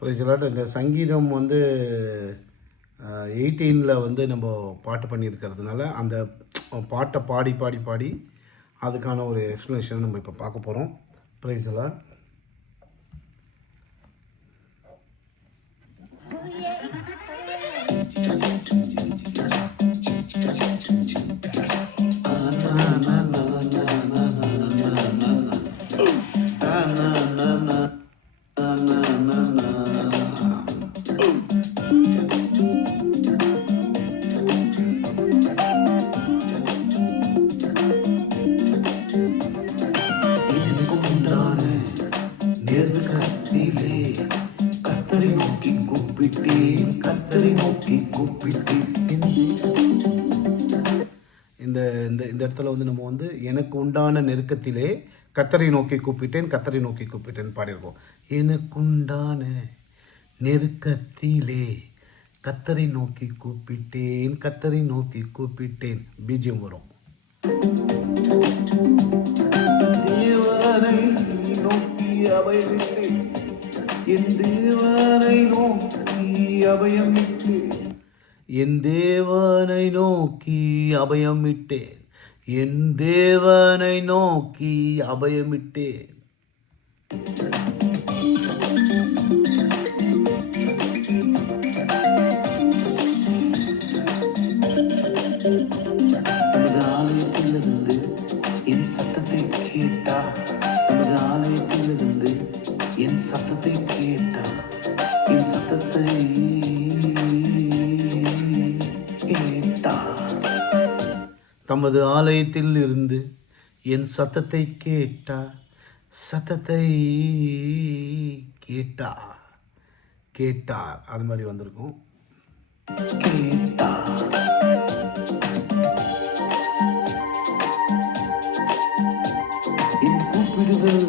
Price இந்த சங்கீதம் வந்து 18 வந்து நம்ம பாட்டு பண்ணியிருக்கிறதுனால அந்த பாட்டை பாடி பாடி பாடி அதுக்கான ஒரு எக்ஸ்ப்ளனேஷன் நம்ம இப்போ பார்க்க போகிறோம். பிரைஸ் எல்லாம் கத்தரை நோக்கி கூப்பிட்டேன், கத்தரை நோக்கி கூப்பிட்டேன். இந்த இந்த இந்த இடத்துல வந்து நம்ம வந்து எனக்கு உண்டான நெருக்கத்திலே கத்தரை நோக்கி கூப்பிட்டேன், கத்தரை நோக்கி கூப்பிட்டேன்னு பாடியிருக்கோம். எனக்குண்டான நெருக்கத்திலே கத்தரை நோக்கி கூப்பிட்டேன், கத்தரை நோக்கி கூப்பிட்டேன். பீஜியம் வரும். தேவனை நோக்கி அபயமிட்டேன், என் தேவனை நோக்கி அபயமிட்டேன், என் தேவனை நோக்கி அபயமிட்டேன், என் தேவனை நோக்கி அபயமிட்டேன். நமது ஆலயத்திலிருந்து என் சத்தத்தை கேட்டா, நமது ஆலயத்திலிருந்து என் சத்தத்தை கேட்டா, என் சத்தத்தை கேட்டா. தமது ஆலயத்தில் இருந்து என் சத்தத்தை கேட்டா, சத்தத்தை கேட்டா கேட்டா அது மாதிரி வந்திருக்கும். கேட்டா என் கூப்பிடுதல்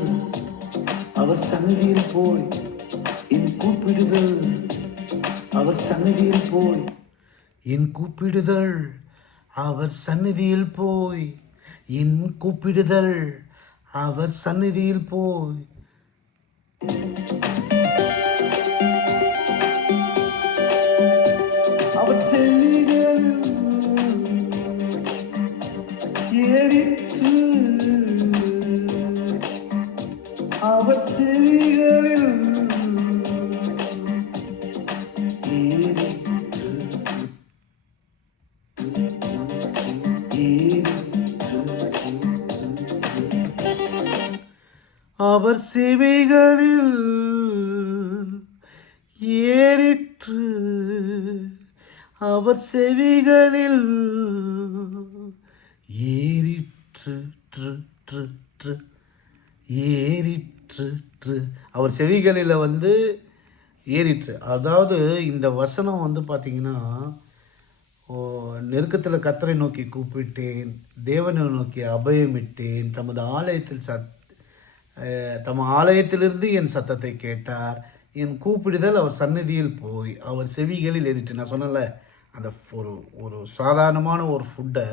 அவர் சந்நிதியில் போய், என் கூப்பிடுதல் அவர் சந்நிதியில் போய், என் கூப்பிடுதல் அவர் சந்நிதியில் போய், என் கூப்பிடுதல் அவர் சந்நிதியில் போய். அவர் செவிகள் ஏறிற்று, அவர் செவிகளில் ஏறிற்று, அவர் செவிகளில் ஏறிற்று, அவர் செவிகளில் ஏறிற்று, ஏறிற்று, அவர் செவிகளில் வந்து ஏறிற்று. அதாவது இந்த வசனம் வந்து பார்த்தீங்கன்னா, நெருக்கத்தில் கத்தரை நோக்கி கூப்பிட்டேன், தேவனை நோக்கி அபயமிட்டேன், தமது ஆலயத்தில் தம் ஆலயத்திலிருந்து என் சத்தத்தை கேட்டார், என் கூப்பிடுதல் அவர் சந்நிதியில் போய், அவர் செவிகளில் ஏறிட்டு. நான் சொன்னல, அந்த ஒரு சாதாரணமான ஒரு ஃபுட்டை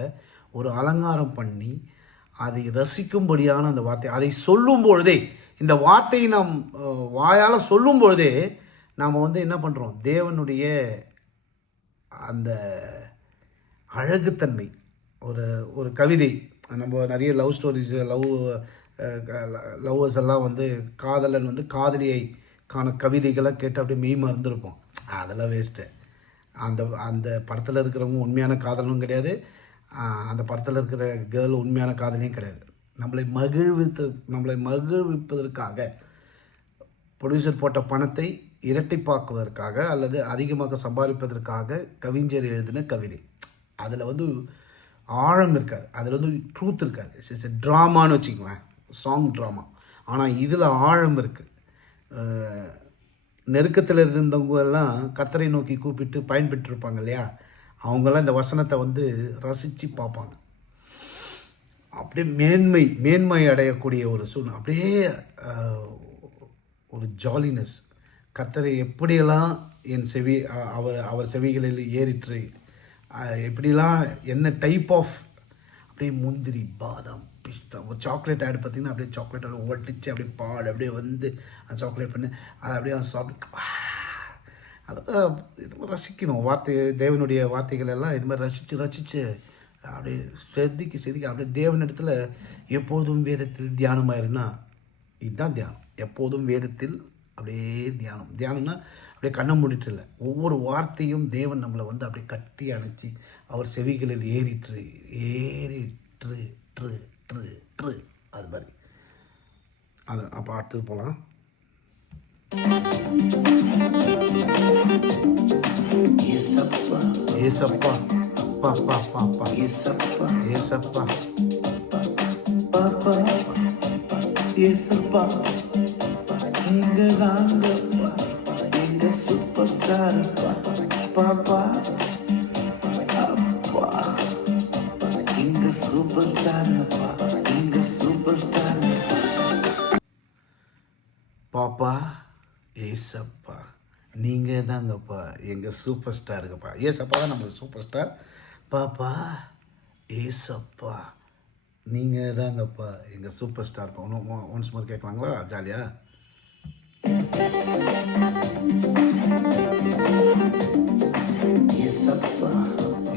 ஒரு அலங்காரம் பண்ணி அதை ரசிக்கும்படியான அந்த வார்த்தை, அதை சொல்லும் பொழுதே, இந்த வார்த்தையை நாம் வாயால் சொல்லும் பொழுதே நாம் வந்து என்ன பண்ணுறோம், தேவனுடைய அந்த அழகுத்தன்மை. ஒரு கவிதை, நம்ம நிறைய லவ் ஸ்டோரிஸ், லவ்வர்ஸ் எல்லாம் வந்து காதலன் வந்து காதலியை காண கவிதைகள்லாம் கேட்டு அப்படியே மெய் மறந்துருப்போம். அதெல்லாம் வேஸ்ட்டு. அந்த படத்தில் இருக்கிறவங்க உண்மையான காதலும் கிடையாது, அந்த படத்தில் இருக்கிற கேர்ள் உண்மையான காதலியும் கிடையாது. நம்மளை மகிழ்விப்பதற்காக ப்ரொடியூசர் போட்ட பணத்தை இரட்டிப்பாக்குவதற்காக அல்லது அதிகமாக சம்பாதிப்பதற்காக கவிஞர் எழுதின கவிதை. அதில் வந்து ஆழம் இருக்காது, அதில் வந்து ட்ரூத் இருக்காது. இட்ஸ் ட்ராமான்னு வச்சுக்குவேன், சாங் ட்ராமா. ஆனால் இதில் ஆழம் இருக்குது. நெருக்கத்தில் இருந்தவங்க எல்லாம் கத்தரை நோக்கி கூப்பிட்டு பயன்பெற்றிருப்பாங்க இல்லையா, அவங்கெல்லாம் இந்த வசனத்தை வந்து ரசித்து பார்ப்பாங்க. அப்படியே மேன்மை அடையக்கூடிய ஒரு சூழ்நிலை, அப்படியே ஒரு ஜாலினஸ். கர்த்தரை எப்படியெல்லாம் என் செவி அவர் செவிகளில் ஏறிற்று, எப்படிலாம் என்ன டைப் ஆஃப், அப்படியே முந்திரி பாதாம் பிஸ்தா ஒரு சாக்லேட் ஆட் பார்த்தீங்கன்னா அப்படியே சாக்லேட்டோட ஒட்டிச்சு அப்படியே பால் அப்படியே வந்து அந்த சாக்லேட் பண்ணி அதை அப்படியே சாப்பிட்டு அதெல்லாம் இது மாதிரி ரசிக்கணும். தேவனுடைய வார்த்தைகள் எல்லாம் இது மாதிரி ரசித்து அப்படியே செதுக்கி அப்படியே தேவனிடத்தில் எப்போதும் வேதத்தில் தியானமாயிருன்னா இதுதான் தியானம். எப்போதும் வேதத்தில் அப்படியே தியானம்னா அப்படியே கண்ணை மூடிட்டு இல்லை, ஒவ்வொரு வார்த்தையும் தேவன் நம்மளை வந்து அப்படியே கட்டி அணைச்சி அவர் செவிகளில் ஏறிற்று அது மாதிரி. அது அப்போ அடுத்தது போகலாம். ஏசப்பா பா பா பா பா ஏசப்பா ஏசப்பா பாப்பா ஏசப்பா நீங்க தாங்கப்பா எங்க சூப்பர் ஸ்டார் பாப்பா அப்பா எங்க சூப்பர் ஸ்டார்ப்பா எங்க சூப்பர் ஸ்டார் பாப்பா ஏசப்பா நீங்கள் தாங்கப்பா எங்கள் சூப்பர் ஸ்டாருங்கப்பா. ஏசப்பா தான் நம்மளுக்கு சூப்பர் ஸ்டார். பாப்பா ஏசப்பா நீங்கள் தாங்கப்பா எங்கள் சூப்பர் ஸ்டார்ப்பா. ஒன்ஸ் மோர் கேட்கலாங்களா ஜாலியாக? ஏசப்பா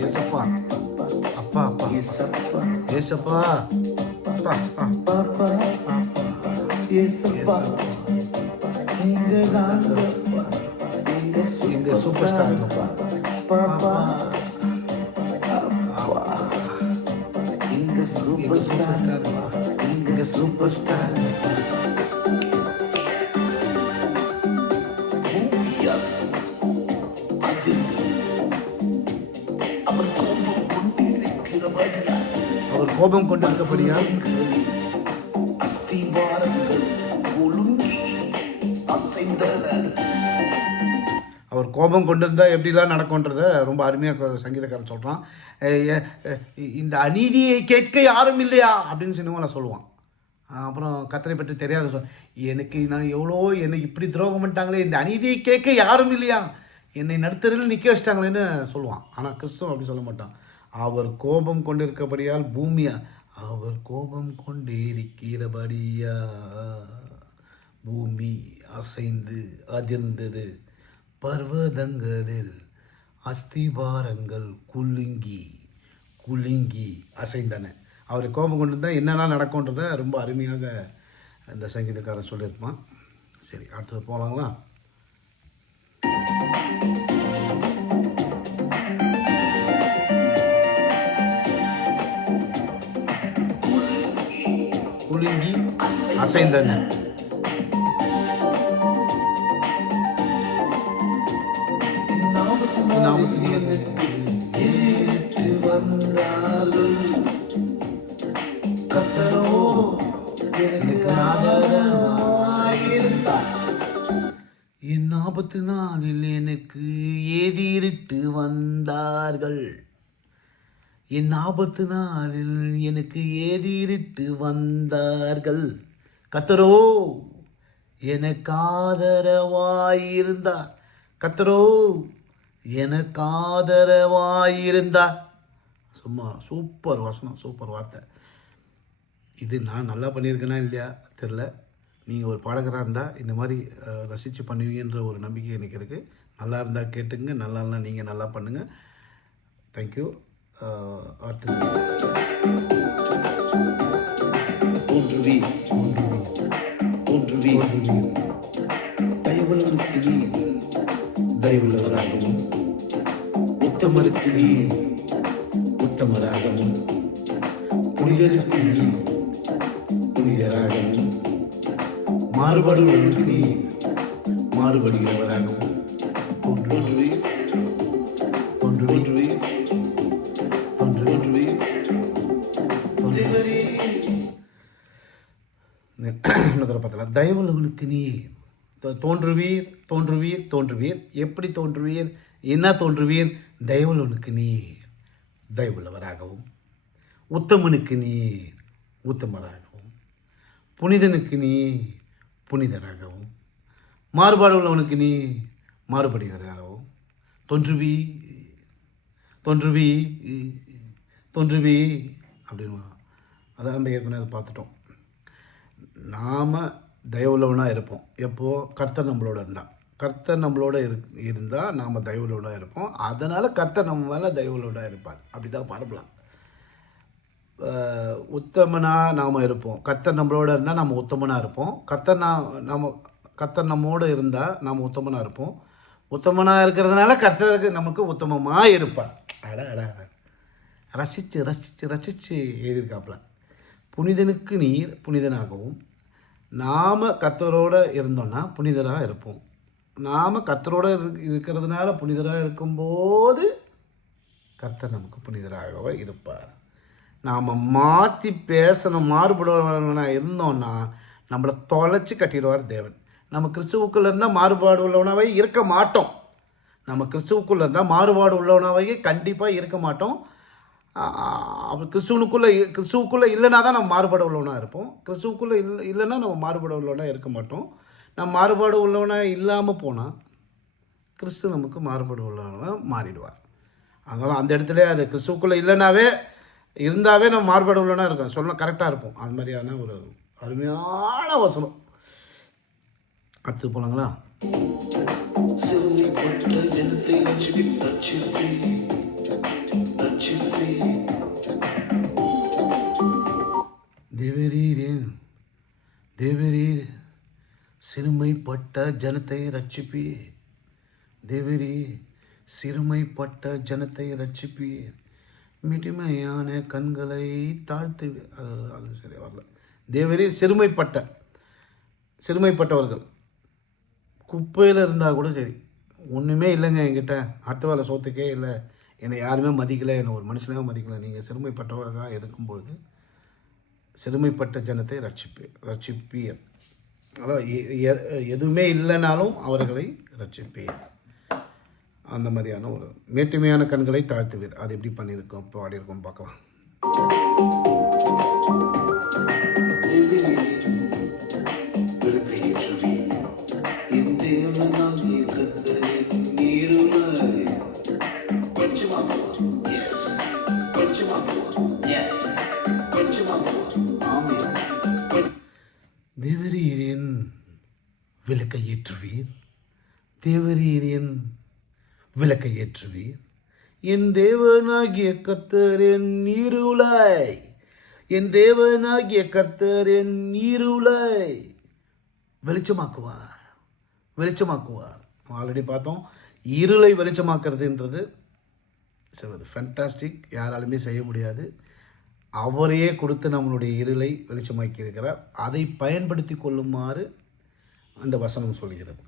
ஏசப்பா அப்பா அப்பா ஏசப்பா ஏசப்பா அப்பா பாப்பா ஏசப்பா நீங்கள் தாங்கப்பா எங்க சூப்பர் ஸ்டாருங்கப்பா. பாப்பா அப்பா எங்க சூப்பர் ஸ்டாருங்கப்பா எங்க சூப்பர் ஸ்டாருங்கப்பா. அவர் கோபம் கொண்டிருக்கிறபடியா அஸ்திவாரங்கள் ஒழுங்கி அசைந்தன. அவர் கோபம் கொண்டிருந்தால் எப்படிலாம் நடக்கும்ன்றத ரொம்ப அருமையாக சங்கீதக்காரன் சொல்கிறான். இந்த அநீதியை கேட்க யாரும் இல்லையா அப்படின்னு சினிமாவில் சொல்லுவான். அப்புறம் கத்தரை பற்றி தெரியாத எனக்கு நான் எவ்வளோ என்னை இப்படி துரோகம் பண்ணிட்டாங்களே, இந்த அநீதியை கேட்க யாரும் இல்லையா, என்னை நடுத்தரில் நிற்க வச்சிட்டாங்களேன்னு சொல்லுவான். ஆனால் கிறிஸ்துவ அப்படி சொல்ல மாட்டான். அவர் கோபம் கொண்டிருக்கபடியால் பூமியா அவர் கோபம் கொண்டே இருக்கிறபடியா பூமி அசைந்து அதிர்ந்தது, பர்வதங்களில் அஸ்திபாரங்கள் குலுங்கி அசைந்தன. அவர் கோபம் கொண்டு இருந்தால் என்னெல்லாம் நடக்கும்ன்றத ரொம்ப அருமையாக இந்த சங்கீதக்காரன் சொல்லியிருப்பான். சரி, அடுத்தது போகலாங்களா? குலுங்கி அசைந்தன. என் ஆபத்து நாளில் எனக்கு எதிரிட்டு வந்தார்கள். என் ஆபத்து நாளில் எனக்கு எதிரிட்டு வந்தார்கள். கர்த்தரோ எனக்கு ஆதரவாயிருந்தார். கர்த்தரோ எனக்கு ஆதரவாயிருந்தார். சும்மா சூப்பர் வசனம், சூப்பர் வார்த்தை. இது நான் நல்லா பண்ணியிருக்கேனா இல்லையா தெரில. நீங்கள் ஒரு பாடகராக இருந்தால் இந்த மாதிரி ரசித்து பண்ணுவீங்கன்ற ஒரு நம்பிக்கை எனக்கு இருக்குது. நல்லா இருந்தால் கேட்டுங்க, நல்லா இருந்தால் நீங்கள் நல்லா பண்ணுங்கள். தேங்க்யூ. அடுத்தது தயவுள்ளவராகவும் உத்தமருக்கு நீர் உத்தமராகவும் புனிதருக்கு நீர் புனிதராகவும் மாறுபடுவதற்கு நீர் மாறுபடுகிறவராகவும் தயவுள்ளவனுக்கு நீர் தோன்றுவீர். எப்படி தோன்றுவீர்? என்ன தோன்றுவீர்? தயவுள்ளவனுக்கு நீர் தயவுள்ளவராகவும், உத்தமனுக்கு நீர் உத்தமராகவும், புனிதனுக்கு நீர் புனிதராகவும், மாறுபாடு உள்ளவனுக்கு நீர் மாறுபடுகிறதாகவும் தோன்றுவி அப்படின்னு அதை நம்ம ஏற்கனவே அதை பார்த்துட்டோம். நாம் தயவுள்ளவனாக இருப்போம் எப்போது? கர்த்தர் நம்மளோட இருந்தால். கர்த்தர் நம்மளோட இருந்தால் நாம் தயவுள்ளவனாக இருப்போம். அதனால் கர்த்தர் நம்ம மேலே தயவுள்ளவனாக இருப்பார். அப்படி தான் பார்க்கலாம். உத்தமனாக நாம் இருப்போம். கர்த்தர் நம்மளோட இருந்தால் நம்ம உத்தமனாக இருப்போம். கர்த்தர் நம்மோடு இருந்தால் நாம் உத்தமனாக இருப்போம். உத்தமனாக இருக்கிறதுனால கர்த்தருக்கு நமக்கு உத்தமமாக இருப்பார். ரசித்து ரசித்து ரசித்து எழுதியிருக்காப்புல. புனிதனுக்கு நீர் புனிதனாகவும், நாம் கர்த்தரோடு இருந்தோன்னா புனிதராக இருப்போம். நாம் கர்த்தரோடு இருக்கிறதுனால புனிதராக இருக்கும்போது கர்த்தர் நமக்கு புனிதராகவே இருப்பார். நாம் மாற்றி பேசணும் மாறுபடுவனாக இருந்தோன்னா நம்மளை தொலைச்சி கட்டிடுவார் தேவன். நம்ம கிறிஸ்துவுக்குள்ளே இருந்தால் மாறுபாடு உள்ளவனாவே இருக்க மாட்டோம். நம்ம கிறிஸ்துவுக்குள்ளே இருந்தால் மாறுபாடு உள்ளவனாவே கண்டிப்பாக இருக்க மாட்டோம். கிறிஸ்துவுக்குள்ளே இல்லைனா தான் நம்ம மாறுபாடு உள்ளவனாக இருப்போம். கிறிஸ்துவுக்குள்ளே இல்லைன்னா நம்ம மாறுபாடு உள்ளவனாக இருக்க மாட்டோம். நம்ம மாறுபாடு உள்ளவனாக இல்லாமல் போனால் கிறிஸ்து நமக்கு மாறுபாடு உள்ளவனாக மாறிடுவார். அதனால் அந்த இடத்துல அது கிறிஸ்துவுக்குள்ளே இல்லைனாவே இருந்தாவே நம்ம மாறுபாடு உள்ளவனாக இருக்கோம். சொன்னால் கரெக்டாக இருப்போம். அது மாதிரியான ஒரு அருமையான வசனம். அடுத்து போலாங்களா? தேவரீர் சிறுமைப்பட்ட ஜனத்தை ரட்சிப்பீர். தேவரீர் சிறுமைப்பட்ட ஜனத்தை ரட்சிப்பீர். மிடுமையான கண்களை தாழ்த்து. அது சரியா வரல. தேவரீர் சிறுமைப்பட்டவர்கள் குப்பையில் இருந்தால் கூட சரி, ஒன்றுமே இல்லைங்க என்கிட்ட, அடுத்த வேலை சோத்துக்கே இல்லை, என்னை யாருமே மதிக்கலை, என்னை ஒரு மனுஷனாக மதிக்கலை. நீங்கள் சிறுமைப்பட்டவர்களாக இருக்கும்பொழுது சிறுமைப்பட்ட ஜனத்தை ரட்சிப்பீர். அதாவது எதுவுமே இல்லைனாலும் அவர்களை ரட்சிப்பீர். அந்த மாதிரியான ஒரு மேட்டுமையான கண்களை தாழ்த்துவீர். அது எப்படி பண்ணியிருக்கோம் பாடியிருக்கோம் பார்க்கலாம். தேவரீரின் விளக்கை ஏற்றுவீர். தேவரீரின் விளக்கை ஏற்றுவீர். என் தேவனாகிய கர்த்தர் என் இருளை, என் தேவனாகிய கர்த்தர் என் இருளை வெளிச்சமாக்குவார். ஆல்ரெடி பார்த்தோம். இருளை வெளிச்சமாக்குறதுன்றது ஃபேண்டாஸ்டிக். யாராலுமே செய்ய முடியாது. அவரையே கொடுத்து நம்மளுடைய இருளை வெளிச்சமாக்கி இருக்கிறார். அதை பயன்படுத்தி கொள்ளுமாறு அந்த வசனம் சொல்கிறது.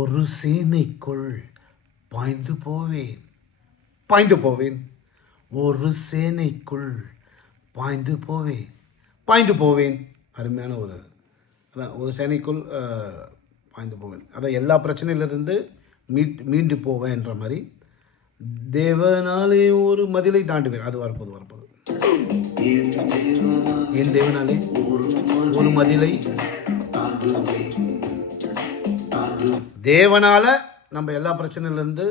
ஒரு சேனைக்குள் பாய்ந்து போய் ஒரு சேனைக்குள் பாய்ந்து போவேன். ஒரு சேனைக்குள் பாய்ந்து போவேன். அருமையான அதான் ஒரு சேனைக்குள் பாய்ந்து போவேன். அதான் எல்லா பிரச்சனையிலிருந்து மீண்டு போவேன்ற மாதிரி தேவனாலே ஒரு மதிலை தாண்டுவேன். அது வரப்போது. என் தேவனாலே ஒரு மதிலை தேவனால நம்ம எல்லா பிரச்சனையிலேருந்து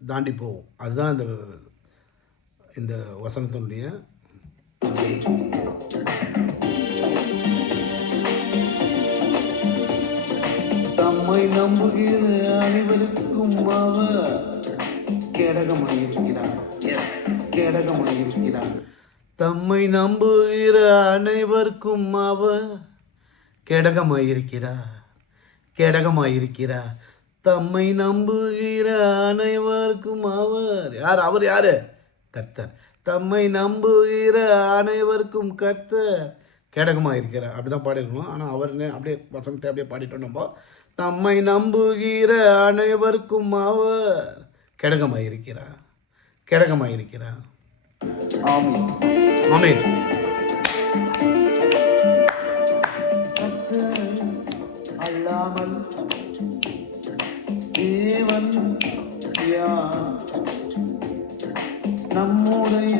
தாண்டி போவோம். அதுதான் இந்த வசனத்தினுடைய தம்மை நம்புகிற அனைவருக்கும் அவர் கேடகமாயிருக்கிறார். தம்மை நம்புகிற அனைவருக்கும் அவர் கேடகமாயிருக்கிறார். தம்மை நம்புகிற அனைவருக்கும் அவர் யாரு? கர்த்தர். தம்மை நம்புகிற அனைவருக்கும் கர்த்தர் கேடகமாக இருக்கிறார். அப்படிதான் பாடிருக்கணும். ஆனால் அவர் அப்படியே வசனத்தை அப்படியே பாடிட்டோம் நம்ம. தம்மை நம்புகிற அனைவருக்கும் அவர் கேடகமாக இருக்கிறார். ஆமென். தேவன் யார்? நம்முடைய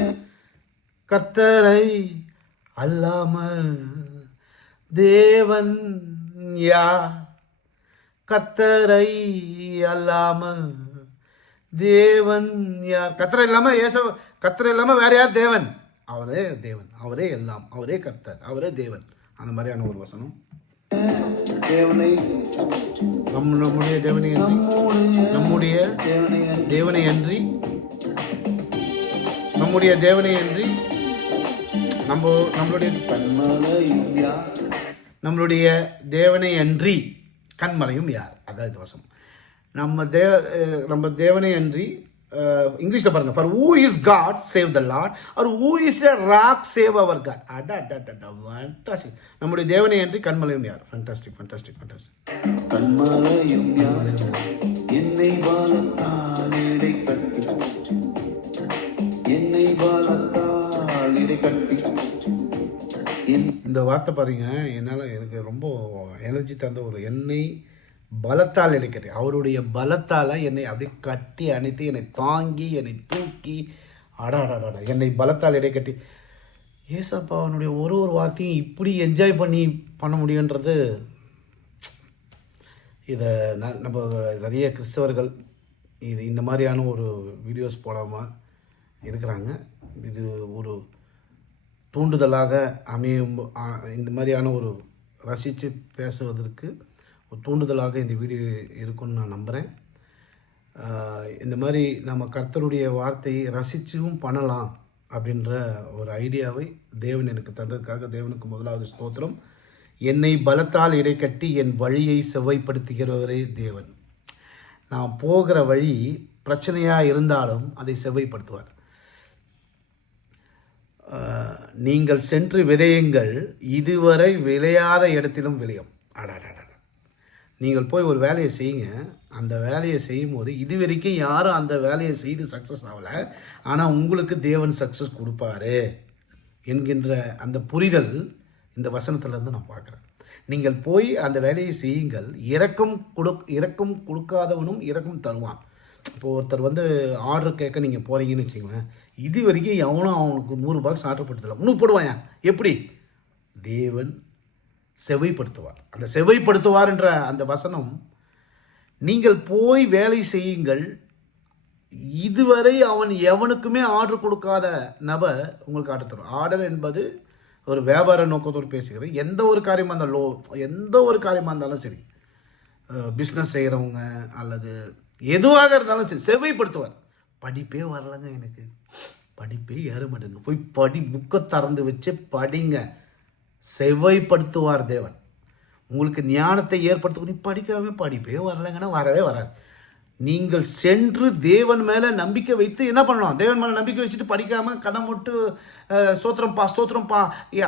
கர்த்தரை அல்லாமல் தேவன் யார்? கர்த்தரை அல்லாமல் தேவன் யார்? கர்த்தரை இல்லாம கர்த்தரை இல்லாம வேற யார் தேவன்? அவரே தேவன், அவரே எல்லாம், அவரே கர்த்தர், அவரே தேவன். அந்த மாதிரியான ஒரு வசனம். தேவனை நம்முடைய தேவனை நம்முடைய தேவனை அன்றி நம்முடைய தேவனை அன்றி நம்மளுடைய தேவனை அன்றி கண்மலையும் யார்? அதாவது வசனம். நம்ம தேவனை அன்றி இங்கிலீஷில் பாருங்க, for who is God save the lord or who is a rock save our God. Fantastic. நம்முடைய தேவனை அன்றி கண்மலையும் யார்? Fantastic fantastic fantastic. கண்மலையும் யார்? என்னை பாலத்தால் இடை கட்டி, என்னை பாலத்தால் இடை கட்டி. இந்த வார்த்தை பாருங்க, என்னால் எனக்கு ரொம்ப எனர்ஜி தந்த ஒரு என்னை பலத்தால் இடைக்கட்டி, அவருடைய பலத்தால் என்னை அப்படி கட்டி அணைத்து என்னை தாங்கி என்னை தூக்கி அடாடாடா என்னை பலத்தால் இடைக்கட்டி. ஏசப்பா அவனுடைய ஒரு வார்த்தையும் இப்படி என்ஜாய் பண்ண முடியுன்றது. இதை நம்ம நிறைய கிறிஸ்தவர்கள் இந்த மாதிரியான ஒரு வீடியோஸ் போடாமல் இருக்கிறாங்க. இது ஒரு தூண்டுதலாக அமையும். இந்த மாதிரியான ஒரு ரசித்து பேசுவதற்கு ஒரு தூண்டுதலாக இந்த வீடியோ இருக்குன்னு நான் நம்புகிறேன். இந்த மாதிரி நம்ம கர்த்தருடைய வார்த்தையை ரசிச்சும் பண்ணலாம் அப்படின்ற ஒரு ஐடியாவை தேவன் எனக்கு தந்ததுக்காக தேவனுக்கு முதலாவது ஸ்தோத்திரம். என்னை பலத்தால் இடைக்கட்டி என் வழியை செவ்வாய்ப்படுத்துகிறவரே தேவன். நான் போகிற வழி பிரச்சனையாக இருந்தாலும் அதை செவ்வாய்ப்படுத்துவார். நீங்கள் சென்று விதையுங்கள், இதுவரை விளையாத இடத்திலும் விளையும். அடாடா, நீங்கள் போய் ஒரு வேலையை செய்யுங்க. அந்த வேலையை செய்யும் போது இது வரைக்கும் யாரும் அந்த வேலையை செய்து சக்ஸஸ் ஆகலை, ஆனால் உங்களுக்கு தேவன் சக்ஸஸ் கொடுப்பாரு என்கின்ற அந்த புரிதல் இந்த வசனத்திலேருந்து நான் பார்க்குறேன். நீங்கள் போய் அந்த வேலையை செய்யுங்கள், இரக்கம் கொடுக்காதவனும் இரக்கம் தருவான். இப்போ ஒருத்தர் ஆர்டர் கேட்க நீங்கள் போகிறீங்கன்னு வச்சுங்களேன், இது வரைக்கும் எவனும் அவனுக்கு 100 பாக்ஸ் ஆர்டர் போட்டதில்லை, இன்னும் போடுவான். எப்படி? தேவன் செவ்வைப்படுத்துவார். அந்த செவ்வைப்படுத்துவார் என்ற அந்த வசனம், நீங்கள் போய் வேலை செய்யுங்கள், இதுவரை அவன் எவனுக்குமே ஆர்டர் கொடுக்காத நபர் உங்களுக்கு ஆர்டர் தரும். ஆர்டர் என்பது ஒரு வியாபார நோக்கத்தோடு பேசுகிறது. எந்த ஒரு காரியமாக இருந்தாலும் சரி, பிஸ்னஸ் செய்கிறவங்க அல்லது எதுவாக இருந்தாலும் சரி, செவ்வைப்படுத்துவார். படிப்பே வரலைங்க, எனக்கு படிப்பே ஏற மாட்டேங்க, போய் புக்கை திறந்து வச்சு படிங்க. செவ்வாய்ப்படுத்துவார் தேவன். உங்களுக்கு ஞானத்தை ஏற்படுத்த படிப்பே வரலைங்கன்னா வரவே வராது. நீங்கள் சென்று தேவன் மேலே நம்பிக்கை வைத்து என்ன பண்ணணும்? தேவன் மேலே நம்பிக்கை வச்சுட்டு படிக்காமல் கடன் விட்டு ஸ்தோத்திரம்ப்பா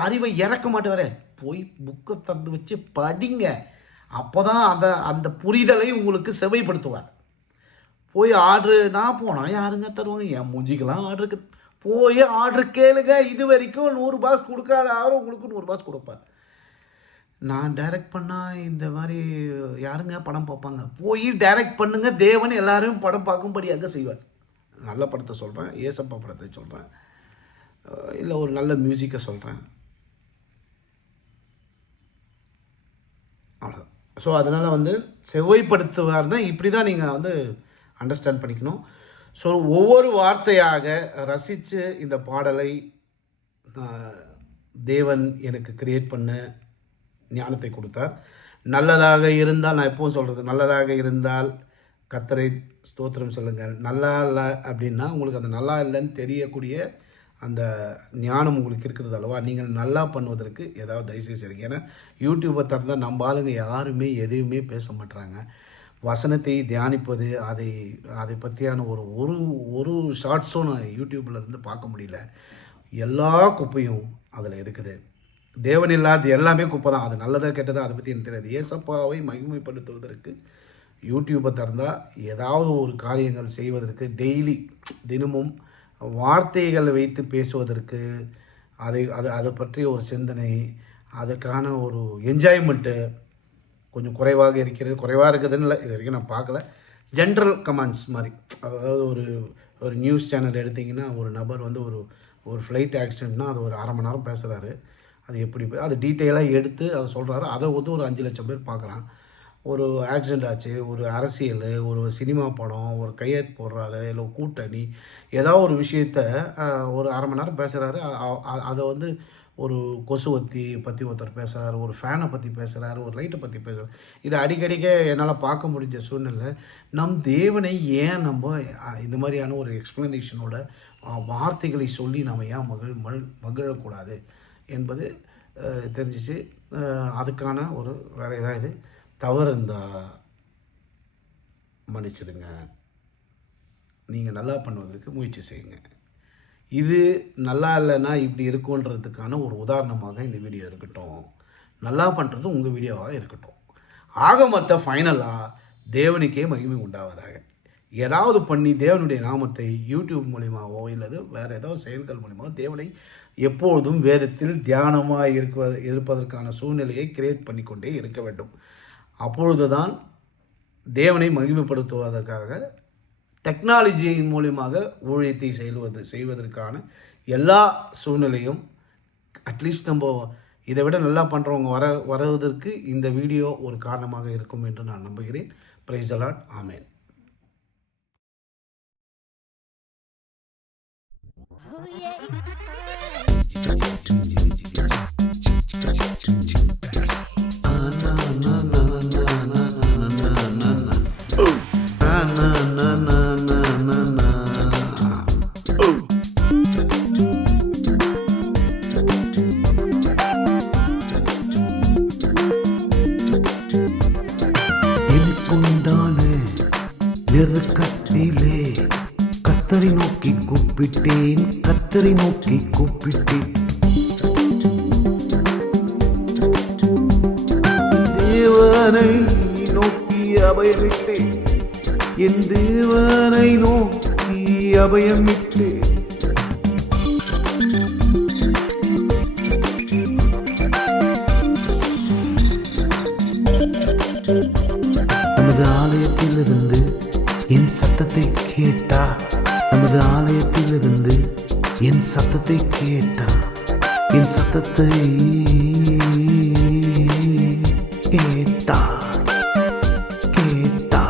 அறிவை இறக்க மாட்டேவரே, போய் புக்கை தந்து வச்சு படிங்க. அப்போ தான் அந்த புரிதலை உங்களுக்கு செவ்வாய்ப்படுத்துவார். போய் ஆர்டரு நான் போனால் யாருங்க தருவாங்க? என் மூஞ்சிக்கெல்லாம் ஆர்டருக்கு போய் ஆர்டர் கேளுங்க. இது வரைக்கும் 100 பாக்ஸ் கொடுக்காத ஆரும் உங்களுக்கு 100 பாக்ஸ் கொடுப்பார். நான் டைரக்ட் பண்ணால் இந்த மாதிரி யாருங்க படம் பார்ப்பாங்க? போய் டைரக்ட் பண்ணுங்க, தேவன் எல்லாரும் படம் பார்க்கும்படியாக செய்வார். நல்ல படத்தை சொல்கிறேன், ஏசப்பா படத்தை சொல்கிறேன், இல்லை ஒரு நல்ல மியூசிக்கை சொல்கிறேன், அவ்வளோதான். ஸோ அதனால் செவ்வாய்ப்படுத்துவார்னா இப்படி தான் நீங்கள் அண்டர்ஸ்டாண்ட் பண்ணிக்கணும். ஸோ ஒவ்வொரு வார்த்தையாக ரசித்து இந்த பாடலை தேவன் எனக்கு கிரியேட் பண்ண ஞானத்தை கொடுத்தார். நல்லதாக இருந்தால், நான் எப்பவும் சொல்கிறது, நல்லதாக இருந்தால் கர்த்தரை ஸ்தோத்திரம் சொல்லுங்கள். நல்லா இல்லை அப்படின்னா உங்களுக்கு அந்த நல்லா இல்லைன்னு தெரியக்கூடிய அந்த ஞானம் உங்களுக்கு இருக்கிறது அல்லவா? நீங்கள் நல்லா பண்ணுவதற்கு ஏதாவது தயவுசெய்து செய்யுங்க. ஏன்னா யூடியூப்பை திறந்தால் நம்ம ஆளுங்க யாருமே எதையுமே பேச மாட்டுறாங்க. வசனத்தை தியானிப்பது, அதை பற்றியான ஒரு ஷார்ட்ஸும் நான் யூடியூப்பில் இருந்து பார்க்க முடியல. எல்லா குப்பையும் அதில் இருக்குது. தேவன் இல்லாத எல்லாமே குப்பை தான். அது நல்லதாக கெட்டதா அதை பற்றி எனக்கு தெரியாது. ஏசப்பாவை மகிமைப்படுத்துவதற்கு யூடியூப்பை திறந்தால் ஏதாவது ஒரு காரியங்கள் செய்வதற்கு தினமும் வார்த்தைகளை வைத்து பேசுவதற்கு, அதை பற்றிய ஒரு சிந்தனை, அதுக்கான ஒரு என்ஜாய்மெண்ட்டு, கொஞ்சம் குறைவாக இருக்குதுன்னு இல்லை, இது வரைக்கும் நான் பார்க்கல. ஜென்ரல் கமெண்ட்ஸ் மாதிரி, அதாவது ஒரு நியூஸ் சேனல் எடுத்திங்கன்னா ஒரு நபர் வந்து ஒரு ஃப்ளைட் ஆக்சிடெண்ட்னா அது ஒரு அரை மணி நேரம் பேசுகிறாரு. அது எப்படி அது டீட்டெயிலாக எடுத்து அதை சொல்கிறாரு. அதை வந்து ஒரு 5 லட்சம் பேர் பார்க்குறான். ஒரு ஆக்சிடெண்ட் ஆச்சு, ஒரு அரசியல், ஒரு சினிமா படம், ஒரு கையெழுத்து போடுறாரு, இல்லை கூட்டணி, ஏதாவது ஒரு விஷயத்த ஒரு அரை மணி நேரம் பேசுகிறாரு. அதை வந்து ஒரு கொசுவத்தி பற்றி ஒருத்தர் பேசுகிறாரு, ஒரு ஃபேனை பற்றி பேசுகிறாரு, ஒரு லைட்டை பற்றி பேசுகிறார். இதை அடிக்கடிக்க என்னால் பார்க்க முடிஞ்ச சூழ்நிலை. நம் தேவனை ஏன் நம்ம இந்த மாதிரியான ஒரு எக்ஸ்ப்ளனேஷனோட வார்த்தைகளை சொல்லி நம்ம ஏன் மகிழக்கூடாது என்பது தெரிஞ்சிச்சு. அதுக்கான ஒரு வேறு ஏதாவது தவறு இருந்தால் மன்னிச்சிடுங்க. நீங்கள் நல்லா பண்ணுவதற்கு முயற்சி செய்யுங்க. இது நல்லா இல்லைன்னா இப்படி இருக்குன்றதுக்கான ஒரு உதாரணமாக இந்த வீடியோ இருக்கட்டும். நல்லா பண்ணுறது உங்கள் வீடியோவாக இருக்கட்டும். ஆக மொத்த ஃபைனலாக தேவனுக்கே மகிமை உண்டாவதாக. ஏதாவது பண்ணி தேவனுடைய நாமத்தை யூடியூப் மூலிமாவோ இல்லது வேறு ஏதாவது செயல்கள் மூலிமாவோ தேவனை எப்பொழுதும் வேதத்தில் தியானமாக இருப்பதற்கான சூழ்நிலையை கிரியேட் பண்ணிக்கொண்டே இருக்க வேண்டும். அப்பொழுது தான் தேவனை மகிமைப்படுத்துவதற்காக டெக்னாலஜியின் மூலியமாக ஊழியத்தை செய்வதற்கான எல்லா சூழ்நிலையும் அட்லீஸ்ட் நம்ம இதை விட நல்லா பண்ணுறவங்க வருவதற்கு இந்த வீடியோ ஒரு காரணமாக இருக்கும் என்று நான் நம்புகிறேன். Praise the Lord. ஆமென். நெருக்கத்திலே கர்த்தரை நோக்கி கூப்பிட்டேன், கர்த்தரை நோக்கி கூப்பிட்டேன். தேவனை நோக்கி அபயமிட்டேன், என் தேவனை நோக்கி அபயமிட்டேன். நமது ஆலயத்திலிருந்து என் சத்தத்தை கேட்டா, நமது ஆலயத்திலிருந்து என் சத்தத்தை கேட்டா, என் சத்தத்தை கேட்டா கேட்டா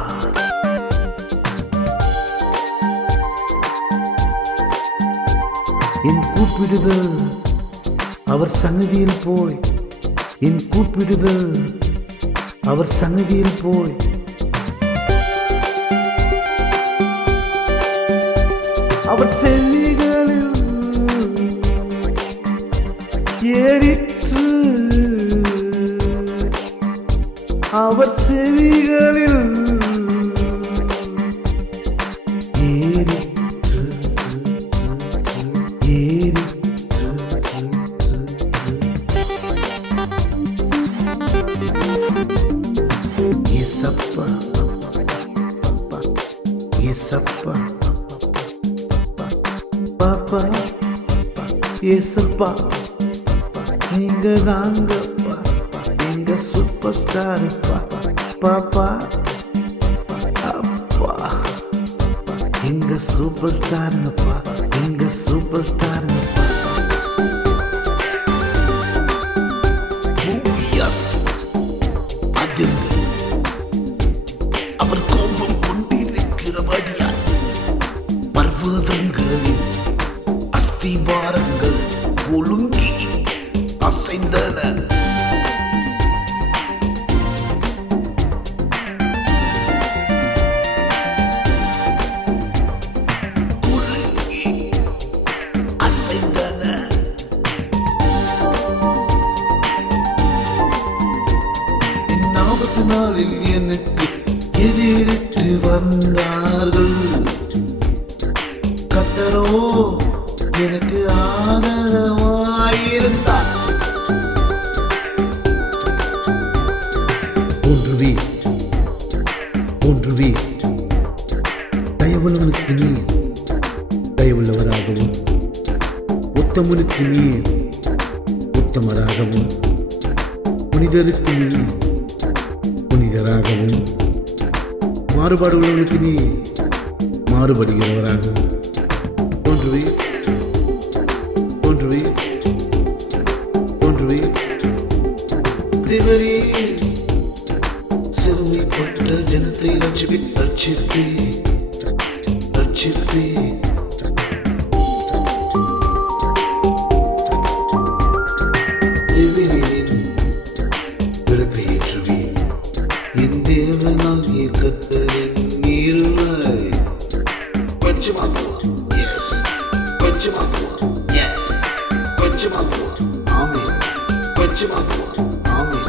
என் கூப்பிடுதல் அவர் சந்நிதியில் போய், என் கூப்பிடுதல் அவர் சந்நிதியில் போய், அவர் செவிகளில் ஏறிற்று, அவர் செவிகளில் ஏறிற்று ஏறிற்று. ஏசப்பா ஏசப்பா பாப்பா ஏசப்பா, நீங்க தாங்கப்பா எங்க சூப்பர் ஸ்டார் பாப்பா, அப்பா எங்க சூப்பர் ஸ்டாருங்கப்பா, எங்க சூப்பர் ஸ்டாருங்கப்பா. அவர் கோபம் கொண்டிருக்கிறபடியா பர்வதங்களில் அஸ்திவாரங்கள் ஒழுங்கி அசைந்தன. ஒழுங்கி அசைந்தன. என் ஆபத்து நாளில் எனக்கு எதிரிட்டு வந்தார்கள், கர்த்தரோ எனக்கு ஆதரவாயிருந்தார். ஒன்றுவி தயவுள்ளவனுக்கு நீர் தயவுள்ளவராகவும், உத்தமனுக்கு நீர் உத்தமராகவும், புனிதருக்கு நீர் மனிதராகவும் மாறுபாடு உள்ளவனுக்கு நீ மாறுபடுகிறவராகவும் தோன்றுவீர் தோன்றுவீர் தோன்றுவீர். தேவரே, சிறுமைப்பட்ட ஜனத்தை ரட்சிப்பே ரட்சிப்பே. விளக்கை ஏற்றுவி என் தேவனாகிய கர்த்தரின் இருளை பஞ்சமாக்குவார். எஸ், பஞ்சமாக்குவார். பஞ்சமாக்குவார். ஆமென். பஞ்சமாக்குவார். ஆமென்.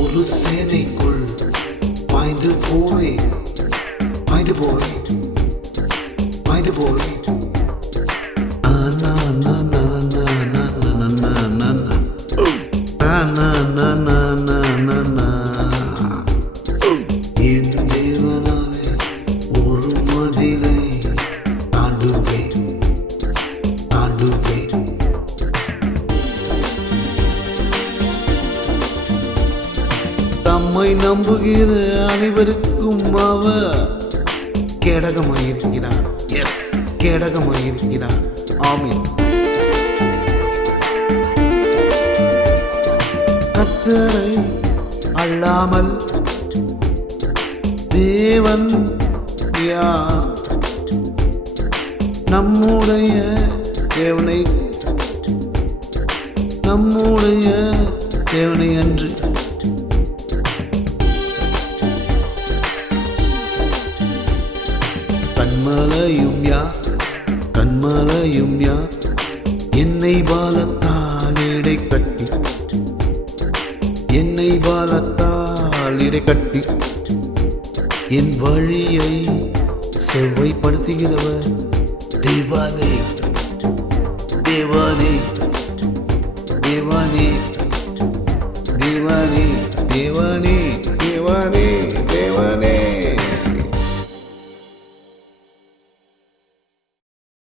ஒரு சேனைக்குள் பாய்ந்து போவேன், பாய்ந்து போவேன், பாய்ந்து போவேன். என் தேவனாலே ஒரு மதிலை தாண்டுவேன், தாண்டுவேன். தம்மை நம்புகிற அனைவருக்கும் அவர் கேடகமாயிருக்கிறார். எஸ், கேடகமாயிருக்கிறார். ஆமென். கர்த்தரை அல்லாமல் தேவன் யார்? நம்முடைய தேவனை அன்று கண்மலையும் யார்? என்னை பாலத்தால் இடை கட்டி, என்னை பாலத்தால் இடை கட்டி என் வழியை செவ்வாய்ப்படுத்துகிறவர் தேவானே, தேவானே, தேவானே, தேவானே, தேவானே.